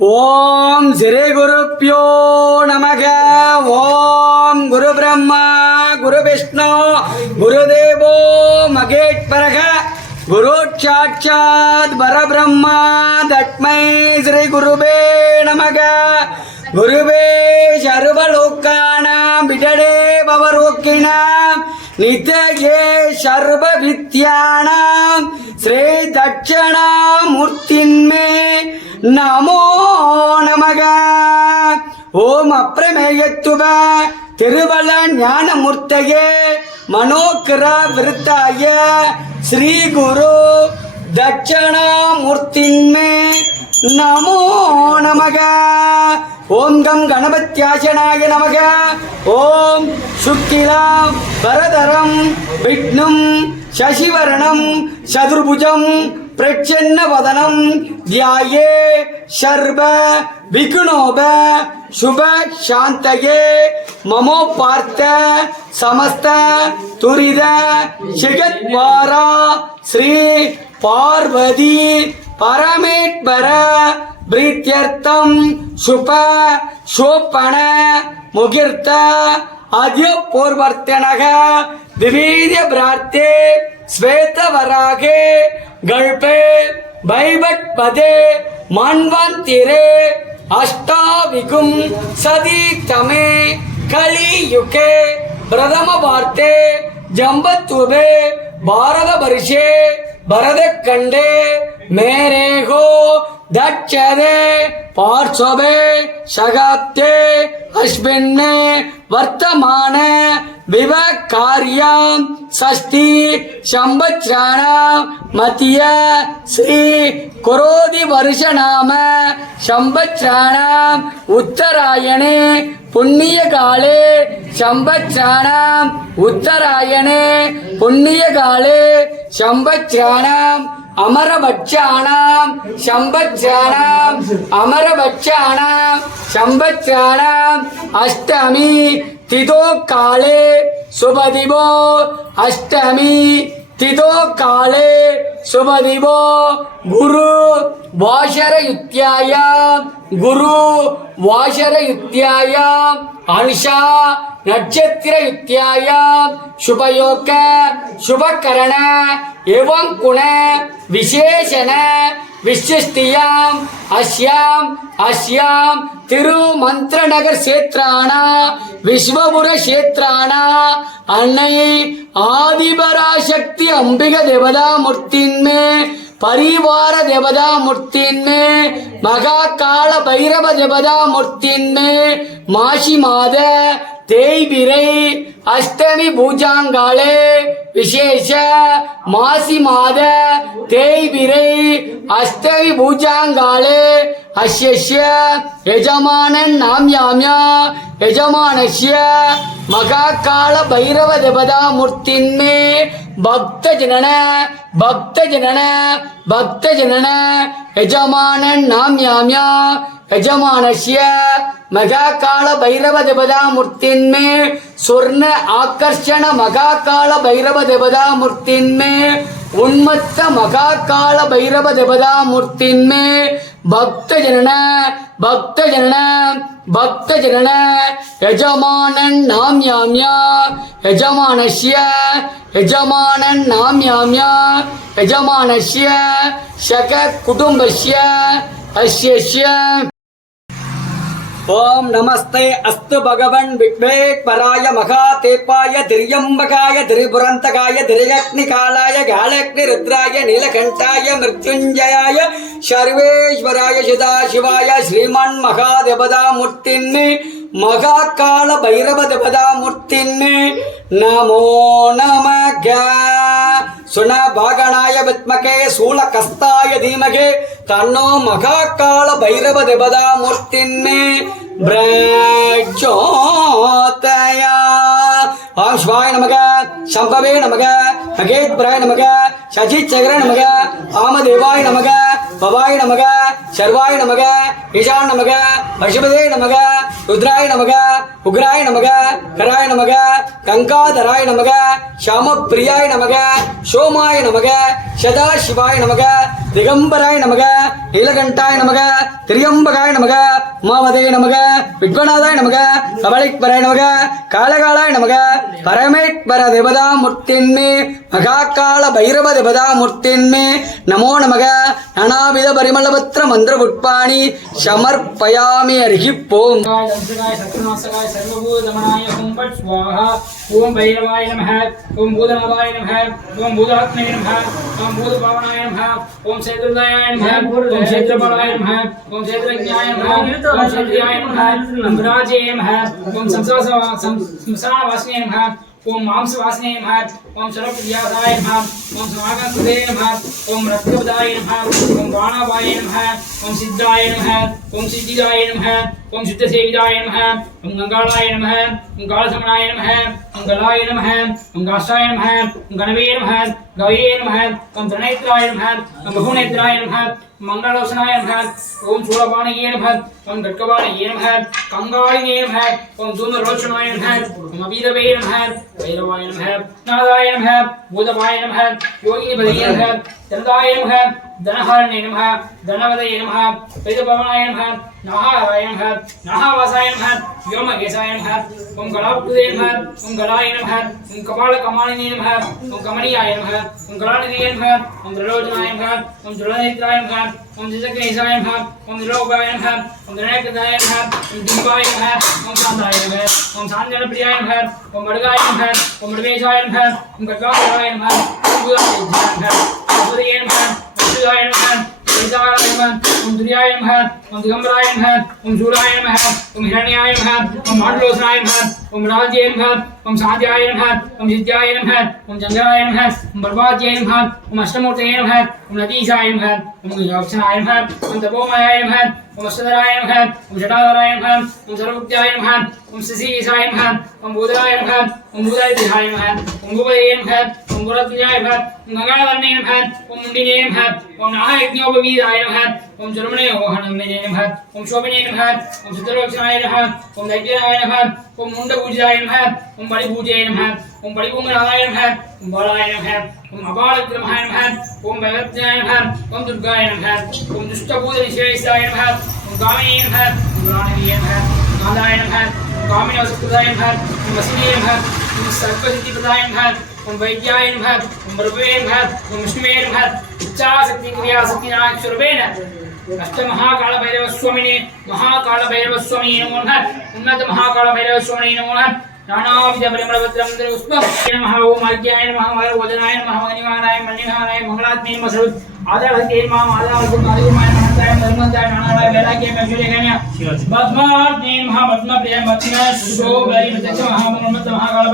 ஓம் ஸ்ரீ குருப்பியோ நமக. ஓம் குரு பிரம்மா குரு விஷ்ணு குருதேவோ மகேஸ்வரக குருட்சாட்சாத் பரபிரம்மா தட்மை ஸ்ரீ குருவே நமக. குருவே சர்வலோக்கானாம் விடடே பவரோக்கிணாம் நிதயே சர்வ வித்யானாம் ஸ்ரீ தட்சணாமூர்த்தின்மே நமோ நமக. ஓம் அப்பிரமேயத்துவ திருவள ஞானமூர்த்தையே. மனோகர விருத்தாய. ஸ்ரீ குரு தட்சணாமூர்த்தின்மே. நமோ நமக. ஓம் கம் கணபத்யாசனாய நமக. ஓம் சுக்கிலாம் பரதரம். விட்ணும் சசிவரணம். சதுர்புஜம் பிரச்சன்ன வதனம் தியாயே சர்வ விகுணோப சுப சாந்தயே மமோ பார்த்த சமஸ்த துரித சிகத்வாரா ஸ்ரீ பார்வதி பரமேஸ்வர பிரீத்தியர்த்தம் சுப சோப்பன முகிர்த்த அத்ய பூர்வர்த்தனக திவீத பிரார்த்தே ஸ்வேதவராகே கல்பே பைபட் பதே மன்வந்திரே அஷ்டாவிகும் சதி சதீத்தமே கலியுகே பிரதம வார்த்தே ஜம்பத்துவே பாரத வருஷே பரதக்கண்டே மேரேகோ தட்சதே பார்சோபே சகாத்தே அஸ்மின்னே வர்த்தமான விவகாரியாம் சஷ்டி சம்பத்ராண மத்திய ஸ்ரீ குரோதி வருஷநாம சம்பத்ராண உத்தராயணே புண்ணிய காலே சம்பத்ராண உத்தராயணே புண்ணிய காலே சம்பத்ராண அமரபட்சானாம் சம்பச்சானாம் அமரபட்சானாம் சம்பச்சானாம் அஷ்டமி திதோ காலே சுபதிவோ அஷ்டமி திதோ காலே சுபதிவோ. குரு வாஷரயுத்தியாயாம் குரு வாஷரயுத்தியாயாம் அனுஷா நட்சத்திர யுத்தியாயாம் சுபயோக சுபகரண एवं गुण विशेषण विशिष्टियाम अस्याम अस्याम तिरुमंत्रनगर क्षेत्राणा विश्वपुर क्षेत्राणा अन्नै आदिपराशक्ति अंबिका देवता मूर्तिन्मे परिवार देवता मूर्तिन्मे महाकाल भैरव देवता मूर्तिन्मे मासी माद தேய்பிரை அஷ்டமி பூஜாங்காலே விசேஷ மாசி மாத தேய்பிரை அஷ்டமி பூஜாங்காலே அஸ்யஸ்ய யஜமானன் நாம்யாம்யா யஜமானஸ்ய மகாகால பைரவ தேவதா மூர்த்தின்மே பக்த ஜனன பக்த ஜனன பக்த ஜனன எஜமானன் நாம்யாம்யா ಯಜಮಾನಸ್ಯ ಮಹಾಕಾಳ ಭೈರವ ದೇವತಾ ಮೂರ್ತಿನ್ಮೇ ಸ್ವರ್ಣ ಆಕರ್ಷಣ ಮಹಾಕಾಳ ಭೈರವ ದೇವತಾ ಮೂರ್ತಿನ್ಮೇ உண்மத்த மகாகால பைரவ தேவதா மூர்த்தின்மே பக்த ஜனன பக்த ஜனன பக்த ஜனன எஜமானன் நாம் யாம்யா எஜமானஸ்ய எஜமானன் நாம் யாம்யா எஜமானஸ்ய சக குடும்பஸ்ய அஸ்யஸ்ய. ஓம் நமஸ்தே அஸ்து பகவன் விக்னேஸ்வராய மகாதேப்பாய திரியம்பகாய திரிபுரந்தகாய திரியக்னி காலாய காலக்னி ருத்ராய நீலகண்டாய மிருத்யுஞ்சயாய சர்வேஸ்வராய சிதாசிவாய ஸ்ரீமன் மகாதேவதா முட்டின்னு மகாகால பைரவ தேவதா முட்டின்னு நமோ நமக. சுனபாகனாய வித்மகே சூலகஸ்தாய தீமகே தன்னோ மகாகால பைரவ தேவதா மூர்த்தின்மே பிரச்சோதயா ஓம் சிவாய நமக சம்பவே நமக மகேத்வராய நமக சசிச்சகர நமக ஆமதேவாய நமக பவாய நமக சர்வாய நமக ஈசான் நமக பசுபதே நமக ருத்ராய நமக உக்ராய நமக கராய நமக கங்காதராய நமக ஷாமப்பிரியாய நமக சோமாய நமக சதா சிவாய நமக திகம்பராய நமக நீலகண்டாய நமக திரியம்பகாய நமக உமாவதே நமக வித்வநாதாய நமக கவலைக்வராய நமக காலகாலாய நமக பரமேஸ்வர தேவதா மூர்த்தின்மே மகாகால பைரவ தேவதா மூர்த்தின்மே நமோ நமக நானாவித பரிமளபத்திர மந்திர புட்பாணி சமர்ப்பயாமி அருகி दंसकाय सत्रनाशकाय सर्वभूतमनाय ओम पट स्वाहा ओम भैरवाय नमः ओम भूतनादाय नमः ओम भूतात्मने नमः ओम भूतपावनाय नमः ओम क्षेत्रदाय नमः ओम क्षेत्रपालाय नमः ओम क्षेत्रज्ञाय नमः ओम क्षेत्रियाय नमः ओम राजे नमः ओम संसारवासिने नमः ओम मांसवासिने नमः ओम शरप्रियादाय नमः ओम समागतुदे नमः ओम रक्तपदाय नमः ओम बाणावाय नमः ओम सिद्धाय नमः ओम सिद्धिदाय नमः ओम सिद्धसेविदाय नमः ओम गंगालाय नमः ओम गालसमनाय नमः ओम गलाय नमः ओम गाशाय नमः ओम गणवे नमः गवये नमः ओम त्रिनेत्राय नमः ओम बहुनेत्राय नमः मंगलोचनाय नमः ओम शूलपाणये नमः ओम गट्कपाणये नमः कंगालिने नमः ओम धूमरोचनाय नमः ओम अबीरवे नमः भैरवाय नमः नादाय नमः भूतपाय नमः योगिनिपदये नमः चंदाय नमः धनहरणे नमः धनवदये नमः वेदभवनाय नमः नहाय नमः नहावासाय नमः व्योमकेशाय नमः ओम गलाप्तुदे नमः ओम गलाय नमः ओम कपालकमालिने नमः ओम कमनीयाय नमः ओम गलानिधये नमः ओम त्रिलोचनाय नमः ओम जुलनेत्राय नमः ओम जिजकेशाय नमः ओम निलोकाय नमः ओम गणेकदाय नमः ओम दीपाय नमः ओम शान्ताय नमः ओम शान्तिप्रियाय नमः ओम मडगाय नमः ओम मडवेशाय नमः ओम गड्गाय नमः ओम बुधाय नमः ओम बुधये नमः सुधाय नमः वेदाय नमः ओम दुर्याय नमः ओम दिगंबराय नमः ओम शूलाय नमः ओम हिरण्याय नमः ओम मांडलोचनाय नमः ओम राज्ये नमः ओम साध्याय नमः ओम सिद्ध्याय नमः ओम चंद्राय नमः ओम बर्वाद्याय नमः ओम अष्टमूर्तये नमः ओम नदीशाय नमः ओम योक्षणाय नमः ओम तपोमयाय नमः ओम अष्टधराय नमः ओम जटाधराय नमः ओम सर्वज्ञाय नमः ओम शशिकेशाय नमः ओम भूतराय नमः ओम भूतादिहाय नमः ओम भूपदये नमः ओम भूरत्याय नमः ओम गंगावर्णे नमः ओम मुण्डिने नमः ओम नाहयज्ञोपवीराय नमः ओम चर्मणे ओहनन्दने नमः ओम शोभने नमः ओम चित्रलोचनाय नमः ओम दैत्यनाय नमः ओम मुंड मुण्डपूजाय नमः ओम बड़ी बलिपूजाय नमः ओम बड़ी बलिपुङ्गनादाय नमः ओम बालाय नमः ओम अबालग्रमाय नमः ओम भगवत्याय नमः ओम दुर्गाय नमः ओम दुष्टभूतनिशेषाय नमः ओम गामिनी नमः ओम गुणानिधये नमः नादाय नमः ओम गामिनी वसुप्रदाय नमः ओम वसिने नमः ओम सर्वसिद्धिप्रदाय नमः ओम वैद्याय नमः ओम मृगवे नमः ओम विष्णुवे नमः इच्छाशक्ति क्रियाशक्तिनाक्षुरवेण अष्टमहाकालभैरवस्वामिने महाकालभैरवस्वामिने नमो नमः उन्नत महाकालभैरवस्वामिने नमो नमः नानाविध परिमलभद्रं पुष्पं नमः ओम अर्घ्याय नमः वरवदनाय नमः मणिवाराय मणिहाराय मंगलात्मे नमः सर्व आदावते नमः आदावते माधुर्माय महताय धर्मदाय नानाय वैराग्य मैश्वर्यगम्य पद्मात्मे नमः पद्मप्रिय मत्स्य सुशो वै प्रत्यक्ष महामन्मत महाकाल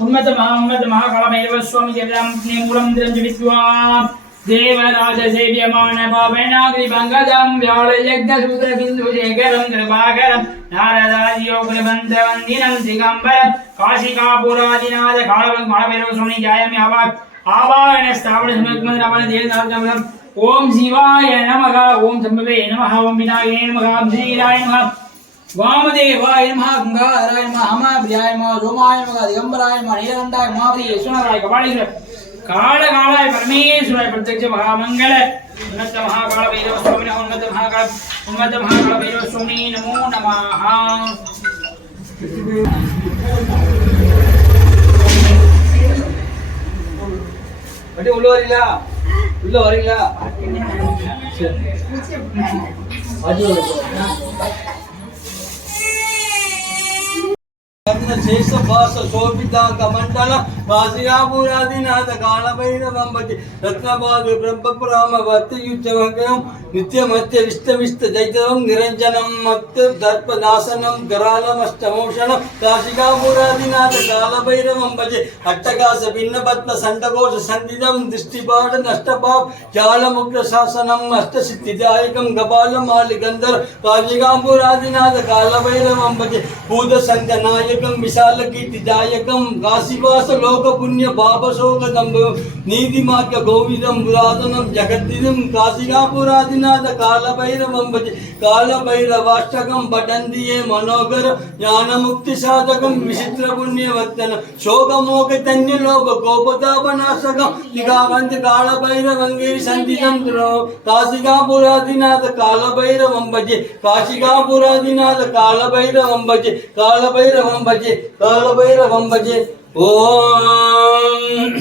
उन्मत महामन्मत महाकालभैरव स्वामी देवतां मूलं தேவராஜ சேவியமான பாபநாதி பங்கதம் வியாழ யக்த சூத பிந்து சேகரம் கிருபாகரம் நாரதாதியோ கிருபந்த வந்தினம் திகம்பரம் காசிகாபுராதிநாத காலவன் மழபெரவ சுவாமி ஜாயம் யாவா ஆபாயன ஸ்தாபன சமர்ப்பண ரமண தேவநாதம் ஓம் சிவாய நமக ஓம் சம்பவே நமக ஓம் விநாயகே நமக ஓம் ஸ்ரீராய நமக. வாமதேவாய நமக கங்காதராய நமக அமபிரியாய நமக ரோமாய நமக திகம்பராய நமக நீலகண்டாய மாவதி யசுனராய கபாலீஸ்வரர். காலகாலாய பரமேஸ்வராய பிரத்யட்ச மகாமங்கள. உன்னத மகாகால பைரவ சுவாமி உன்னத மகாகால உன்னத மகாகால பைரவ சுவாமி நமோ நமாக பட்டி உள்ள வரீங்களா? உள்ள வரீங்களா? அது వర్ధిత శేష భాష శోభితాంక మండల కాశీరాపురాధినాథ కాళభైరవంబతి రత్నబాధు బ్రహ్మపురామ వర్తయుజ్యమయం నిత్యమత్య విష్టవిష్ట దైతవం నిరంజనం మత్య దర్పనాశనం గరాళమష్టమోషణం కాశీరాపురాధినాథ కాళభైరవంబతి అట్టకాశ భిన్నపత్మ సండకోశ సంధితం దృష్టిపాట నష్టభావ జాలముగ్ర శాసనం అష్టసిద్ధిదాయకం గబాలమాలి గంధర్ కాశీరాపురాధినాథ కాళభైరవంబతి భూత సంఖ్య నాయకం విశాలకీర్తిదాయకం కాశీవాస లోకపుణ్య పాపశోకదంభం నీతిమార్గ గోవిదం పురాతనం జగద్దిదం కాశీరాపురాధినాథ కాలభైరవం భజ కాలభైరవాష్టకం పటందియే మనోహర జ్ఞానముక్తి సాధకం విచిత్ర పుణ్యవర్తనం శోకమోక తన్యలోక కోపతాపనాశకం నిఘావంత కాళభైరవంగే సంధితం కాశీకాపురాధినాథ కాలభైరవం భజే కాశీకాపురాధినాథ కాలభైరవం భజే కాలభైరవం భజే. பஜே கால பைரவம் பஜே ஓம்.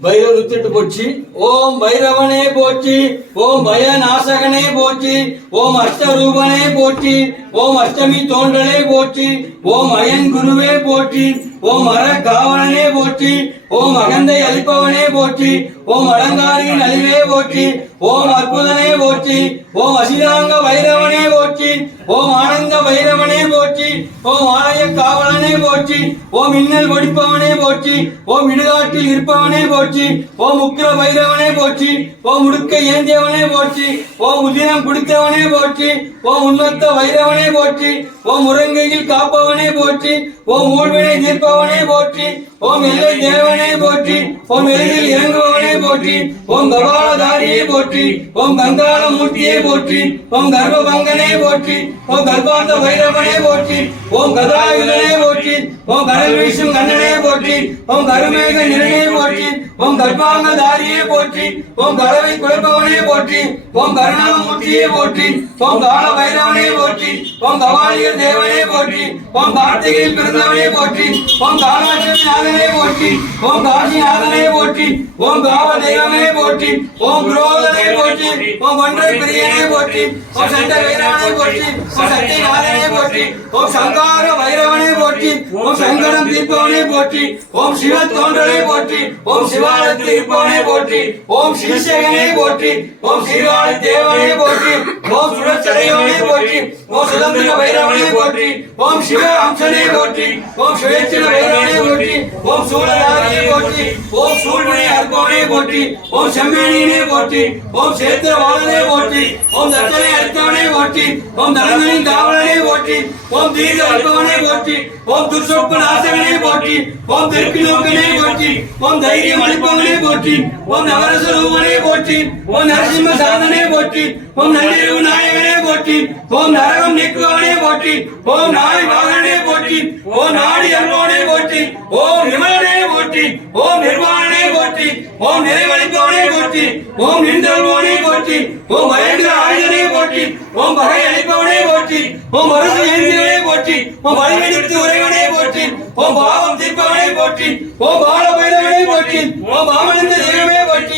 பைரவர் வித்துட்டு போச்சு. ஓம் பைரவனே போச்சு. ஓம் பய நாசகனே போச்சு. ஓம் அஷ்டரூபனே போச்சு. ஓம் அஷ்டமி தோன்றலே போச்சு. ஓம் அயன் குருவே போச்சு. ஓம் மர காவலனே போச்சு. ஓம் அகந்தை அளிப்பவனே போற்றி ஓம் அலங்காரியின் அழிவே போற்றி ஓம் அற்புதனே போற்றி ஓம் அசிதாங்க வைரவனே போற்றி ஓம் ஆனந்த வைரவனே போற்றி ஓம் ஆலய காவலனே போற்றி ஓம் இன்னல் ஒடிப்பவனே போற்றி ஓம் இடுகாட்டில் இருப்பவனே போற்றி ஓம் உக்ர வைரவனே போற்றி ஓம் உடுக்க ஏந்தியவனே போற்றி ஓம் உதிரம் குடித்தவனே போற்றி ஓம் உன்மத்த வைரவனே போற்றி ஓம் முருங்கையில் காப்பவனே போற்றி ஓம் ஊழ்வினை தீர்ப்பவனே போற்றி ஓம் எல்லை தேவனை போற்றி ஓம் எளிதில் இறங்குபவனை போற்றி ஓம் கபாலதாரியை போற்றி ஓம் கங்காள மூர்த்தியை போற்றி ஓம் கர்ப்பபங்கனே போற்றி ஓம் கல்பாந்த வைரவனே போற்றி ஓம் கதாயுதனை போற்றி ஓம் கடல் வீசும் கண்ணனை போற்றி ஓம் கருமேக நிலையை போற்றி ஓம் கர்ப்பாங்கதாரியே போற்றி ஓம் கலவை குழப்பவனை போற்றி ஓம் கருணாமூர்த்தியை போற்றி ஓம் கால வைரவனை போற்றி ஓம் கபாலியர் தேவனை போற்றி ஓம் கார்த்திகையில் பிறந்தவனை போற்றி ஓம் காலாட்சமி நாதனே போற்றி ஓம் காசிநாதனே போற்றி ஓம் காவ தெய்வமே போற்றி ஓம் குரோதனே போற்றி ஓம் ஒன்றை பிரியனே போற்றி ஓம் சண்ட வீரனே போற்றி ஓம் சக்தி நாதனே போற்றி ஓம் சங்கார வைரவனே போற்றி ஓம் சங்கடம் தீர்ப்பவனே போற்றி ஓம் சிவ தோன்றலே போற்றி ஓம் சிவாலயத்தில் இருப்பவனே போற்றி ஓம் சிவசேகனே போற்றி ஓம் சீர்காழ தேவனே போற்றி ஓம் சுடச்சடையவனே போற்றி ஓம் சுதந்திர வைரவனே போற்றி ஓம் சிவ அம்சனே போற்றி ஓம் சுவேச்சிர வைரவனே போற்றி ஓம் சூழலாரியே போற்றி ஓம் சூழ்வினை அற்பவனே போற்றி ஓம் செம்மேனியனே போற்றி ஓம் சேத்திரவாளனே போற்றி ஓம் தட்சனை அளித்தவனே போற்றி ஓம் தலங்களின் காவலனே போற்றி ஓம் தீர்க்க அற்பவனே போற்றி ஓம் துர்சொப்பு நாசகனே போற்றி ஓம் தெற்கு நோக்கனே போற்றி ஓம் தைரியம் அளிப்பவனே போற்றி ஓம் நவரச ரூபனே போற்றி ஓம் நரசிம்ம சாதனே போற்றி ஓம் நள்ளிரவு நாயகனே போற்றி ஓம் நரகம் நீக்குவனே போற்றி ஓம் நாய் வாகனே போற்றி ஓம் நாடி அன்போனே போற்றி ஓம் விமலனே போற்றி ஓம் நிர்வாணனே போற்றி ஓம் நிறைவழிப்பவனே போற்றி ஓம் நின்றல்வோனே போற்றி ஓம் பயங்கர ஆயுதனே போற்றி ஓம் பகை அளிப்பவனே போற்றி ஓம் அரசு ஏந்திரனே போற்றி ஓம் வலிமெடுத்து உறைவனே போற்றி ஓம் பாவம் தீர்ப்பவனே போற்றி ஓம் பால பைரவனே போற்றி ஓம் பாமனந்த தெய்வமே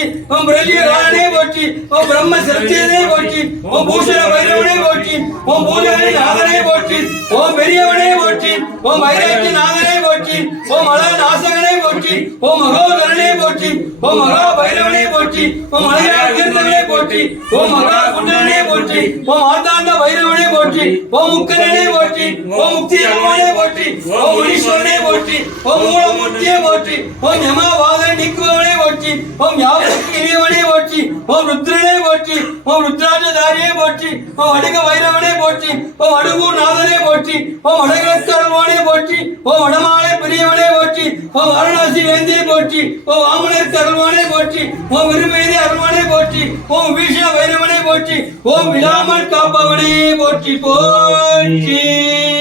உன் ஓம் பிரஜிகாலனே போற்றி உன் பிரம்ம சத்தியனே போற்றி உன் பூஷண பைரவனே போற்றி உன் பூஜனை நாதனே போற்றி உன் பெரியவனே போற்றி உன் வைராக்கிய நாதனே போற்றி உன் மலா நாசகனே போற்றி ஓ மகோதரனே போற்றி ஓ மகா பைரவனே போற்றி ஓ மலையா தீர்த்தவனே போற்றி ஓ மகா குண்டனே போற்றி ஓ ஆத்தாண்ட பைரவனே போற்றி ஓ முக்கரனே போற்றி ஓ முக்தி அல்வானே போற்றி ஓ முனீஸ்வரனே போற்றி ஓ மூலமூர்த்தியே போற்றி ஓ யமாவாதனை நீக்குபவனே போற்றி ஓ யாவருக்கு இனியவனே போற்றி ஓ ருத்ரனே போற்றி ஓ ருத்ராஜதாரியே போற்றி ஓ அடிக வைரவனே போற்றி ஓ அடுகூர் நாதனே போற்றி ஓ அடகத்து அல்வானே போற்றி ஓ வடமாலை பெரியவனே போற்றி ஓ ஓம் வாரணாசி வேந்தே போற்றி ஓ வாமனர் அருள்வானே போற்றி ஓம் விரும்பேதி அருள்வானே போற்றி ஓம் வீஷா வைரவனே போற்றி ஓம் விழாமல் காப்பவனே போற்றி போற்றி.